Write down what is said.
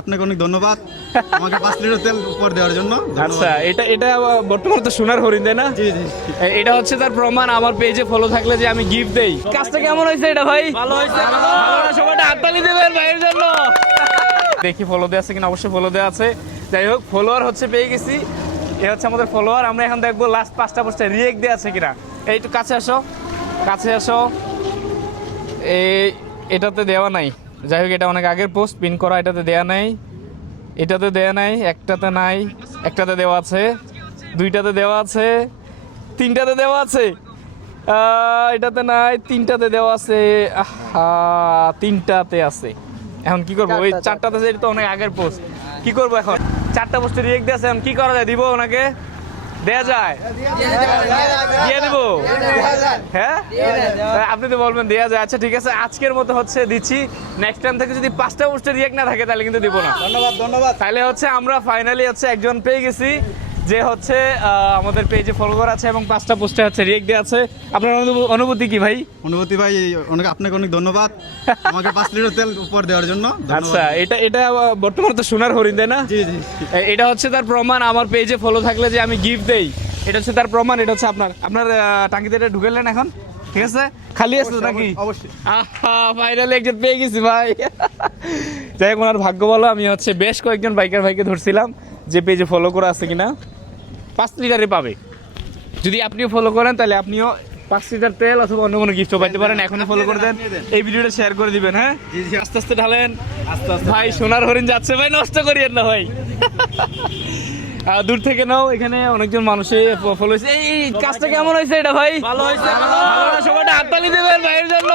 আপনাকে অনেক ধন্যবাদ আমাকে 5 লিটার তেল উপহার দেওয়ার জন্য। আচ্ছা, এটা বর্তমানে তো সোনার হরিণ, তাই না? জি জি। এটা হচ্ছে তার প্রমাণ, আমার পেজে ফলো থাকলে যে আমি গিফট দেই। কাজটা কেমন হয়েছে এটা ভাই? ভালো হয়েছে। সবাই হাততালি দেবেন ভাইয়ের জন্য। দেখি ফলো দেওয়া আছে কিনা, অবশ্যই ফলো দেওয়া আছে। যাই হোক, ফলোয়ার হচ্ছে পেয়ে গেছি। এ হচ্ছে আমাদের ফলোয়ার। আমরা এখন দেখবো লাস্ট 5টা পোস্টে রিয়েক্ট দেওয়া আছে কিনা। এই একটু কাছে আসো, কাছে আসো। এটাতে দেওয়া নাই। যাই হোক, এটা অনেক আগের পোস্ট, পিন করা। এটাতে দেওয়া নাই, এটাতে দেওয়া নাই, একটাতে নাই, একটাতে দেওয়া আছে, 2টাতে দেওয়া আছে, 3টাতে দেওয়া আছে, এটাতে নাই, 3টাতে দেওয়া আছে, 3টাতে আছে। এখন কি করবো? ওই 4টাতে আছে, এটা তো অনেক আগের পোস্ট। কি করবো এখন? 4টা পোস্টে রিয়েক্ট দিয়েছে, এখন কি করা যায়? দিব ওনাকে? দেয়া যায়? দিয়ে দিব? হ্যাঁ, আপনি তো বলবেন দেয়া যায়। আচ্ছা ঠিক আছে, আজকের মতো হচ্ছে দিচ্ছি। নেক্সট টাইম থেকে যদি 5টা পোস্টে রিয়েক্ট না থাকে তাহলে কিন্তু দিব না। ধন্যবাদ ধন্যবাদ। তাহলে হচ্ছে আমরা ফাইনালি হচ্ছে একজন পেয়ে গেছি, যে হচ্ছে আমাদের পেজে ফলোয়ার আছে এবং 5টা পোস্টে হচ্ছে রিয়েক্ট দেওয়া আছে। আপনার অনুভূতি কি ভাই? অনুভূতি ভাই, আপনাকে অনেক ধন্যবাদ আমাকে 5 লিটার তেল উপহার দেওয়ার জন্য। আচ্ছা, এটা বর্তমানে তো সোনার হরিণ, তাই না? জি জি। এটা হচ্ছে তার প্রমাণ, আমার পেজে ফলো থাকলে যে আমি গিফট দেই। এটা হচ্ছে তার প্রমাণ। এটা হচ্ছে আপনার টাঙ্কিতে এটা ঢুকেলেন এখন, ঠিক আছে? খালি আছে তো নাকি? অবশ্যই। ফাইনালি একজন পেয়ে গেছি ভাই। যাই হোক, ওনার ভাগ্য বলো, আমি হচ্ছে বেশ কয়েকজন বাইকার ভাইকে ধরছিলাম যে পেজে ফলো করা আছে কিনা। 5 লিটারে পাবে। যদি আপনিও ফলো করেন তাহলে আপনিও 5 লিটার তেল অথবা অন্য কোনো গিফটও পাইতে পারেন। এখনই ফলো করে দেন, এই ভিডিওটা শেয়ার করে দিবেন। হ্যাঁ, আস্তে আস্তে ঢালেন, আস্তে আস্তে। ভাই সোনার হরিণ যাচ্ছে ভাই, নষ্ট করিয়েন না ভাই। দূর থেকে নাও, এখানে অনেকজন মানুষে ফলো হয়েছে। এই কাজটা কেমন হয়েছে এটা ভাই? ভালো হয়েছে। সবাই হাততালি দেবেন ভাইয়ের জন্য।